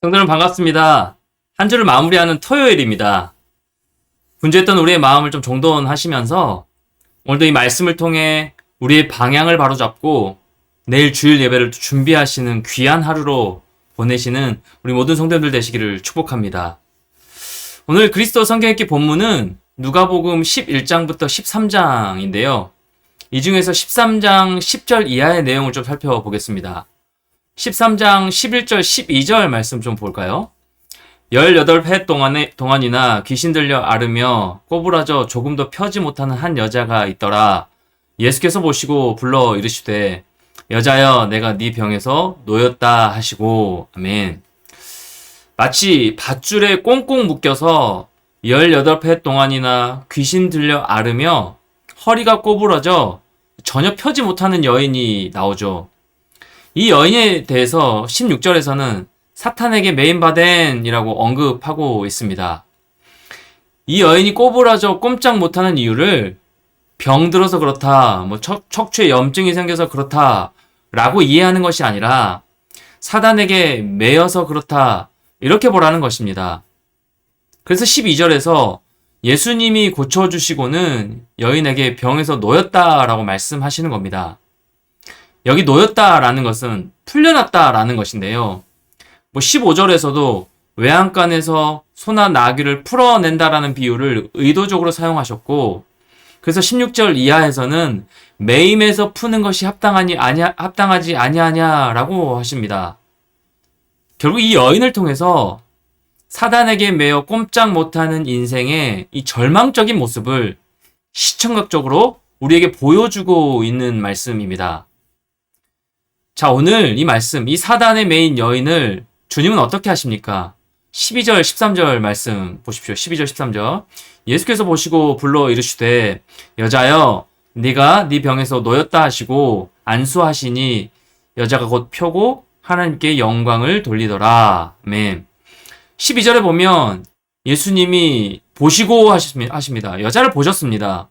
성도는 반갑습니다. 한 주를 마무리하는 토요일입니다. 분주했던 우리의 마음을 좀 정돈하시면서 오늘도 이 말씀을 통해 우리의 방향을 바로잡고 내일 주일 예배를 준비하시는 귀한 하루로 보내시는 우리 모든 성도님들 되시기를 축복합니다. 오늘 그리스도 성경 읽기 본문은 누가복음 11장부터 13장인데요. 이 중에서 13장 10절 이하의 내용을 좀 살펴보겠습니다. 13장 11절 12절 말씀 좀 볼까요? 18해 동안이나 귀신 들려 앓으며 꼬부라져 조금도 펴지 못하는 한 여자가 있더라. 예수께서 보시고 불러 이르시되 여자여 내가 네 병에서 놓였다 하시고 아멘. 마치 밧줄에 꽁꽁 묶여서 18해 동안이나 귀신 들려 앓으며 허리가 꼬부러져 전혀 펴지 못하는 여인이 나오죠. 이 여인에 대해서 16절에서는 사탄에게 메인바덴이라고 언급하고 있습니다. 이 여인이 꼬부라져 꼼짝 못하는 이유를 병들어서 그렇다, 척추에 염증이 생겨서 그렇다 라고 이해하는 것이 아니라 사단에게 매여서 그렇다 이렇게 보라는 것입니다. 그래서 12절에서 예수님이 고쳐주시고는 여인에게 병에서 놓였다라고 말씀하시는 겁니다. 여기 놓였다라는 것은 풀려났다라는 것인데요. 15절에서도 외양간에서 소나 나귀를 풀어낸다라는 비유를 의도적으로 사용하셨고, 그래서 16절 이하에서는 매임에서 푸는 것이 합당하지 아니하냐라고 하십니다. 결국 이 여인을 통해서 사단에게 매여 꼼짝 못하는 인생의 이 절망적인 모습을 시청각적으로 우리에게 보여주고 있는 말씀입니다. 자, 오늘 이 말씀, 이 사단의 메인 여인을 주님은 어떻게 하십니까? 12절, 13절 말씀 보십시오. 12절, 13절. 예수께서 보시고 불러 이르시되 여자여 네가 네 병에서 놓였다 하시고 안수하시니 여자가 곧 펴고 하나님께 영광을 돌리더라. 아멘. 12절에 보면 예수님이 보시고 하십니다. 여자를 보셨습니다.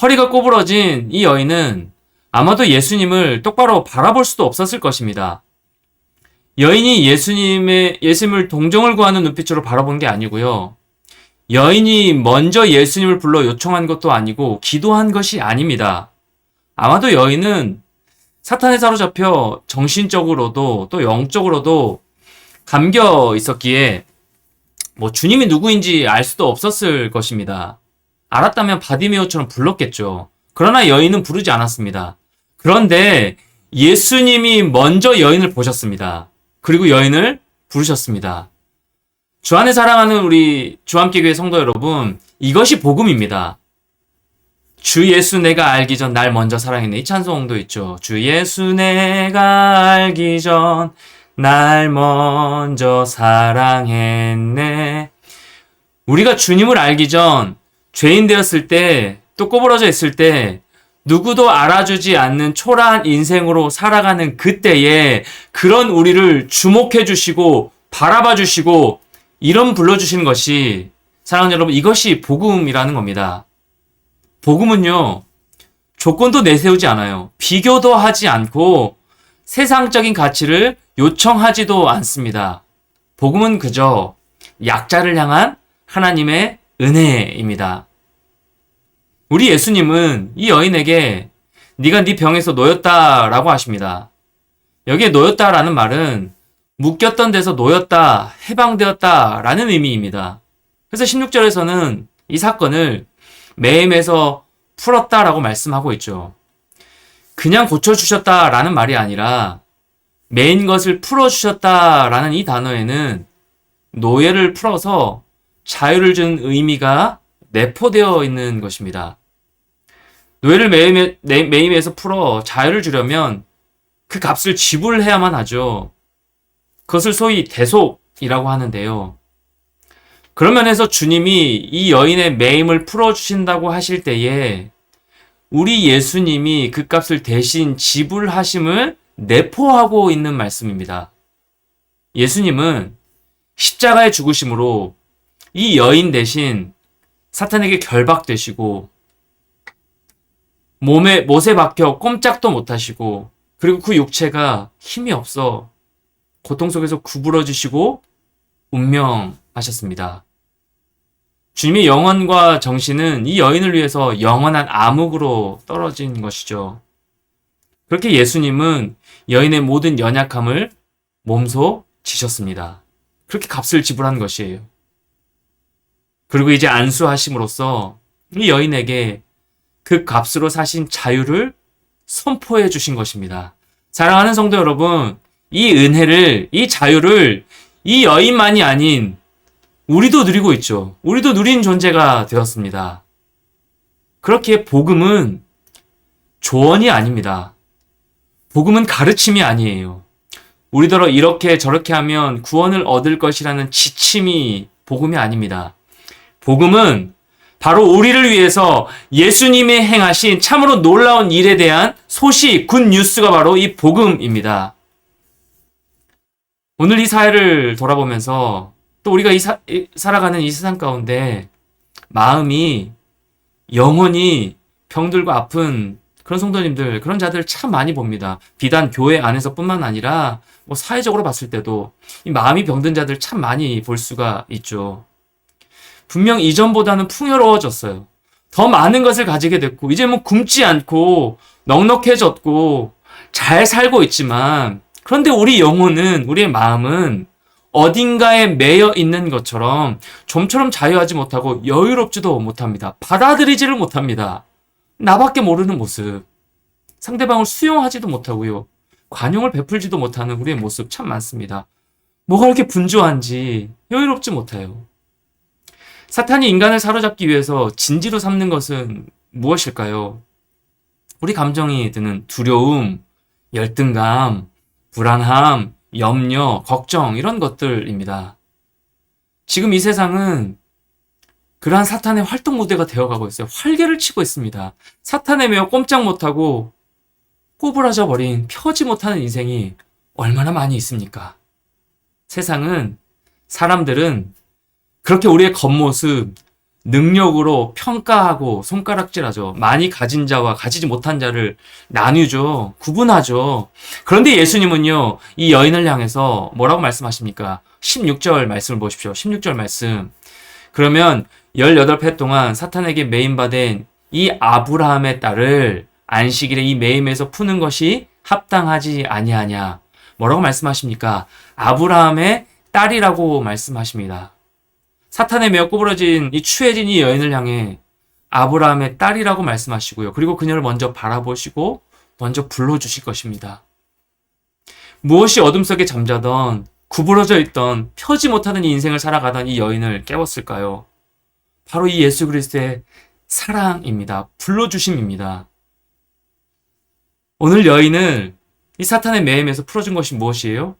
허리가 꼬부러진 이 여인은 아마도 예수님을 똑바로 바라볼 수도 없었을 것입니다. 여인이 예수님을 동정을 구하는 눈빛으로 바라본 게 아니고요. 여인이 먼저 예수님을 불러 요청한 것도 아니고 기도한 것이 아닙니다. 아마도 여인은 사탄에 사로잡혀 정신적으로도 또 영적으로도 감겨 있었기에 주님이 누구인지 알 수도 없었을 것입니다. 알았다면 바디메오처럼 불렀겠죠. 그러나 여인은 부르지 않았습니다. 그런데 예수님이 먼저 여인을 보셨습니다. 그리고 여인을 부르셨습니다. 주 안에 사랑하는 우리 주함께교회 성도 여러분, 이것이 복음입니다. 주 예수 내가 알기 전 날 먼저 사랑했네. 이 찬송도 있죠. 주 예수 내가 알기 전 날 먼저 사랑했네. 우리가 주님을 알기 전 죄인 되었을 때, 또 꼬부러져 있을 때 누구도 알아주지 않는 초라한 인생으로 살아가는 그때에 그런 우리를 주목해 주시고 바라봐 주시고 이름 불러주시는 것이, 사랑하는 여러분, 이것이 복음이라는 겁니다. 복음은요, 조건도 내세우지 않아요. 비교도 하지 않고 세상적인 가치를 요청하지도 않습니다. 복음은 그저 약자를 향한 하나님의 은혜입니다. 우리 예수님은 이 여인에게 네가 네 병에서 놓였다라고 하십니다. 여기에 놓였다라는 말은 묶였던 데서 놓였다, 해방되었다라는 의미입니다. 그래서 16절에서는 이 사건을 매임에서 풀었다라고 말씀하고 있죠. 그냥 고쳐주셨다라는 말이 아니라 매인 것을 풀어주셨다라는 이 단어에는 노예를 풀어서 자유를 준 의미가 내포되어 있는 것입니다. 노예를 매임에서 풀어 자유를 주려면 그 값을 지불해야만 하죠. 그것을 소위 대속이라고 하는데요. 그런 면에서 주님이 이 여인의 매임을 풀어주신다고 하실 때에 우리 예수님이 그 값을 대신 지불하심을 내포하고 있는 말씀입니다. 예수님은 십자가의 죽으심으로 이 여인 대신 사탄에게 결박되시고 못에 박혀 꼼짝도 못하시고, 그리고 그 육체가 힘이 없어 고통 속에서 구부러지시고 운명하셨습니다. 주님의 영혼과 정신은 이 여인을 위해서 영원한 암흑으로 떨어진 것이죠. 그렇게 예수님은 여인의 모든 연약함을 몸소 지셨습니다. 그렇게 값을 지불한 것이에요. 그리고 이제 안수하심으로써 이 여인에게 그 값으로 사신 자유를 선포해 주신 것입니다. 사랑하는 성도 여러분, 이 은혜를, 이 자유를 이 여인만이 아닌 우리도 누리고 있죠. 우리도 누린 존재가 되었습니다. 그렇기에 복음은 조언이 아닙니다. 복음은 가르침이 아니에요. 우리더러 이렇게 저렇게 하면 구원을 얻을 것이라는 지침이 복음이 아닙니다. 복음은 바로 우리를 위해서 예수님이 행하신 참으로 놀라운 일에 대한 소식, 굿뉴스가 바로 이 복음입니다. 오늘 이 사회를 돌아보면서 또 우리가 살아가는 이 세상 가운데 마음이 영혼이 병들고 아픈 그런 성도님들, 그런 자들 참 많이 봅니다. 비단 교회 안에서뿐만 아니라 사회적으로 봤을 때도 이 마음이 병든 자들 참 많이 볼 수가 있죠. 분명 이전보다는 풍요로워졌어요. 더 많은 것을 가지게 됐고 이제 굶지 않고 넉넉해졌고 잘 살고 있지만, 그런데 우리 영혼은, 우리의 마음은 어딘가에 매여 있는 것처럼 좀처럼 자유하지 못하고 여유롭지도 못합니다. 받아들이지를 못합니다. 나밖에 모르는 모습, 상대방을 수용하지도 못하고요, 관용을 베풀지도 못하는 우리의 모습 참 많습니다. 뭐가 이렇게 분주한지 여유롭지 못해요. 사탄이 인간을 사로잡기 위해서 진지로 삼는 것은 무엇일까요? 우리 감정이 드는 두려움, 열등감, 불안함, 염려, 걱정, 이런 것들입니다. 지금 이 세상은 그러한 사탄의 활동 무대가 되어가고 있어요. 활개를 치고 있습니다. 사탄에 매여 꼼짝 못하고 꼬부라져 버린, 펴지 못하는 인생이 얼마나 많이 있습니까? 세상은, 사람들은 그렇게 우리의 겉모습, 능력으로 평가하고 손가락질하죠. 많이 가진 자와 가지지 못한 자를 나뉘죠. 구분하죠. 그런데 예수님은요, 이 여인을 향해서 뭐라고 말씀하십니까? 16절 말씀을 보십시오. 16절 말씀. 그러면 18회 동안 사탄에게 매임받은 이 아브라함의 딸을 안식일에 이 매임에서 푸는 것이 합당하지 아니하냐. 뭐라고 말씀하십니까? 아브라함의 딸이라고 말씀하십니다. 사탄에 매어 꼬부러진 이 추해진 이 여인을 향해 아브라함의 딸이라고 말씀하시고요. 그리고 그녀를 먼저 바라보시고 먼저 불러주실 것입니다. 무엇이 어둠 속에 잠자던, 구부러져 있던, 펴지 못하는 이 인생을 살아가던 이 여인을 깨웠을까요? 바로 이 예수 그리스도의 사랑입니다. 불러주심입니다. 오늘 여인을 이 사탄의 매임에서 풀어준 것이 무엇이에요?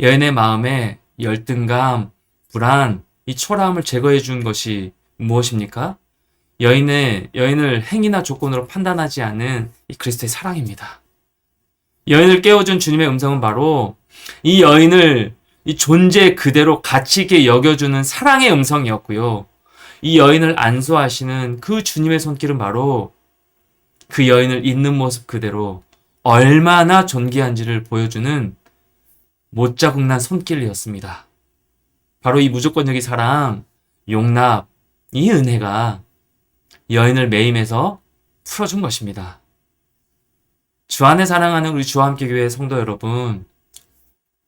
여인의 마음에 열등감, 불안, 이 초라함을 제거해 준 것이 무엇입니까? 여인을 행위나 조건으로 판단하지 않은 이 그리스도의 사랑입니다. 여인을 깨워준 주님의 음성은 바로 이 여인을 이 존재 그대로 가치 있게 여겨주는 사랑의 음성이었고요. 이 여인을 안수하시는 그 주님의 손길은 바로 그 여인을 있는 모습 그대로 얼마나 존귀한지를 보여주는 못자국난 손길이었습니다. 바로 이 무조건적인 사랑, 용납, 이 은혜가 여인을 매임에서 풀어준 것입니다. 주 안에 사랑하는 우리 주와 함께 교회 성도 여러분,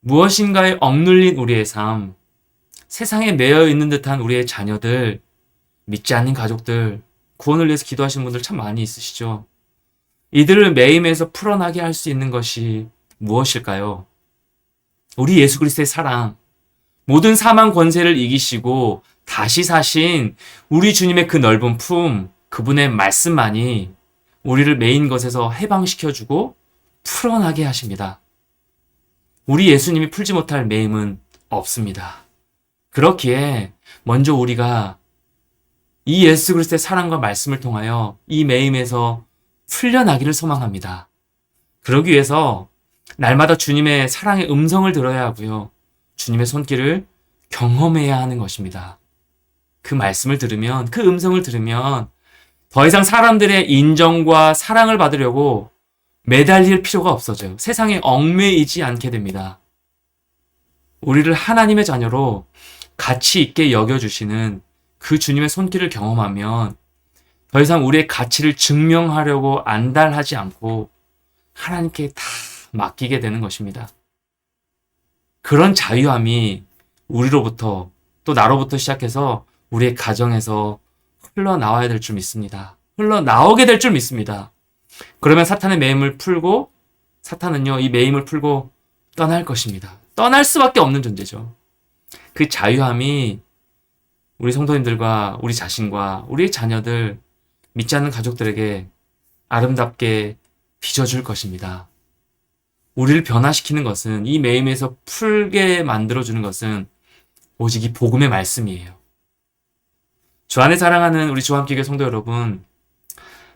무엇인가에 억눌린 우리의 삶, 세상에 매여 있는 듯한 우리의 자녀들, 믿지 않는 가족들, 구원을 위해서 기도하시는 분들 참 많이 있으시죠. 이들을 매임에서 풀어나게 할 수 있는 것이 무엇일까요? 우리 예수 그리스도의 사랑, 모든 사망 권세를 이기시고 다시 사신 우리 주님의 그 넓은 품, 그분의 말씀만이 우리를 매인 것에서 해방시켜주고 풀어나게 하십니다. 우리 예수님이 풀지 못할 매임은 없습니다. 그렇기에 먼저 우리가 이 예수 그리스도의 사랑과 말씀을 통하여 이 매임에서 풀려나기를 소망합니다. 그러기 위해서 날마다 주님의 사랑의 음성을 들어야 하고요, 주님의 손길을 경험해야 하는 것입니다. 그 말씀을 들으면, 그 음성을 들으면 더 이상 사람들의 인정과 사랑을 받으려고 매달릴 필요가 없어져요. 세상에 얽매이지 않게 됩니다. 우리를 하나님의 자녀로 가치 있게 여겨주시는 그 주님의 손길을 경험하면 더 이상 우리의 가치를 증명하려고 안달하지 않고 하나님께 다 맡기게 되는 것입니다. 그런 자유함이 우리로부터 또 나로부터 시작해서 우리의 가정에서 흘러나와야 될 줄 믿습니다. 흘러나오게 될 줄 믿습니다. 그러면 사탄의 매임을 풀고 사탄은요, 이 매임을 풀고 떠날 것입니다. 떠날 수밖에 없는 존재죠. 그 자유함이 우리 성도님들과 우리 자신과 우리의 자녀들, 믿지 않는 가족들에게 아름답게 빚어줄 것입니다. 우리를 변화시키는 것은, 이 매임에서 풀게 만들어주는 것은 오직 이 복음의 말씀이에요. 주 안에 사랑하는 우리 주함교회 성도 여러분,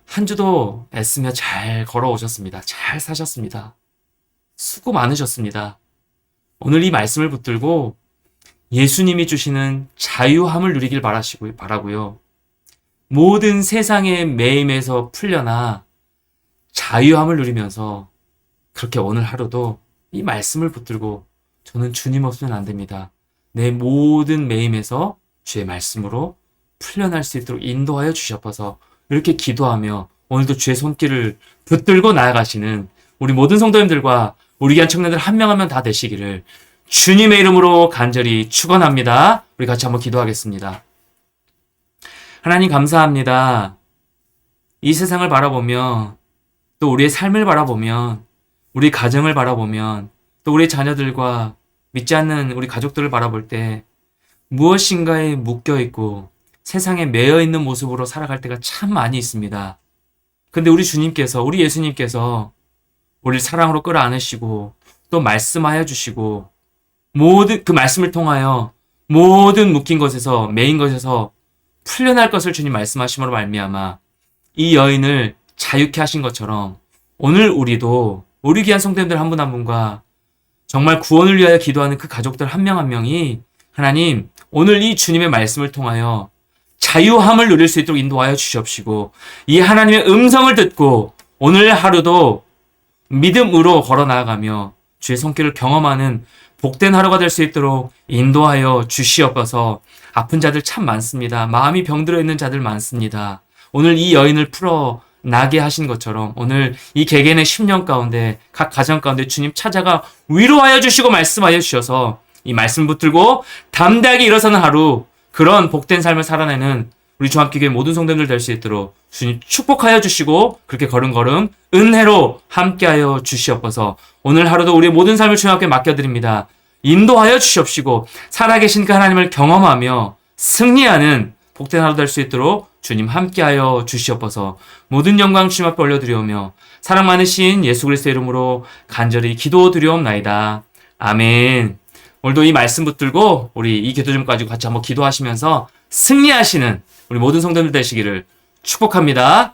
한 주도 애쓰며 잘 걸어오셨습니다. 잘 사셨습니다. 수고 많으셨습니다. 오늘 이 말씀을 붙들고 예수님이 주시는 자유함을 누리길 바라고요. 모든 세상의 매임에서 풀려나 자유함을 누리면서 그렇게 오늘 하루도 이 말씀을 붙들고 저는 주님 없으면 안 됩니다. 내 모든 매임에서 주의 말씀으로 풀려날 수 있도록 인도하여 주시옵소서. 이렇게 기도하며 오늘도 주의 손길을 붙들고 나아가시는 우리 모든 성도님들과 우리 귀한 청년들 한 명 한 명 다 되시기를 주님의 이름으로 간절히 축원합니다. 우리 같이 한번 기도하겠습니다. 하나님 감사합니다. 이 세상을 바라보며 또 우리의 삶을 바라보면 우리 가정을 바라보면 또 우리 자녀들과 믿지 않는 우리 가족들을 바라볼 때 무엇인가에 묶여있고 세상에 매여있는 모습으로 살아갈 때가 참 많이 있습니다. 근데 우리 주님께서, 우리 예수님께서 우리를 사랑으로 끌어안으시고 또 말씀하여 주시고 모든 그 말씀을 통하여 모든 묶인 것에서, 매인 것에서 풀려날 것을 주님 말씀하심으로 말미암아 이 여인을 자유케 하신 것처럼 오늘 우리도 우리 귀한 성도님들 한 분 한 분과 정말 구원을 위하여 기도하는 그 가족들 한 명 한 명이 하나님 오늘 이 주님의 말씀을 통하여 자유함을 누릴 수 있도록 인도하여 주시옵시고 이 하나님의 음성을 듣고 오늘 하루도 믿음으로 걸어 나아가며 주의 손길을 경험하는 복된 하루가 될 수 있도록 인도하여 주시옵소서. 아픈 자들 참 많습니다. 마음이 병들어 있는 자들 많습니다. 오늘 이 여인을 풀어 나게 하신 것처럼 오늘 이 개개인의 심령 가운데 각 가정 가운데 주님 찾아가 위로하여 주시고 말씀하여 주셔서 이 말씀 붙들고 담대하게 일어서는 하루 그런 복된 삶을 살아내는 우리 주함교회 모든 성도님들 될 수 있도록 주님 축복하여 주시고 그렇게 걸음걸음 은혜로 함께하여 주시옵소서. 오늘 하루도 우리의 모든 삶을 주님 앞에 맡겨드립니다. 인도하여 주시옵시고 살아계신 그 하나님을 경험하며 승리하는 복된 하루 될 수 있도록 주님 함께하여 주시옵소서. 모든 영광 주님 앞에 올려드리오며 사랑 많으신 예수 그리스도의 이름으로 간절히 기도드리옵나이다. 아멘. 오늘도 이 말씀 붙들고 우리 이 기도 좀 가지고 같이 한번 기도하시면서 승리하시는 우리 모든 성도들 되시기를 축복합니다.